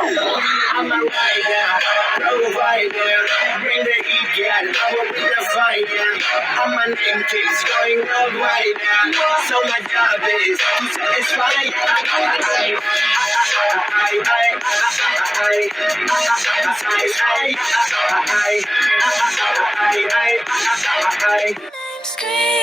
I'm a rider, provider. Bring the heat, girl. I will be the fire. And my name keeps going worldwide. So my job is to satisfy. I,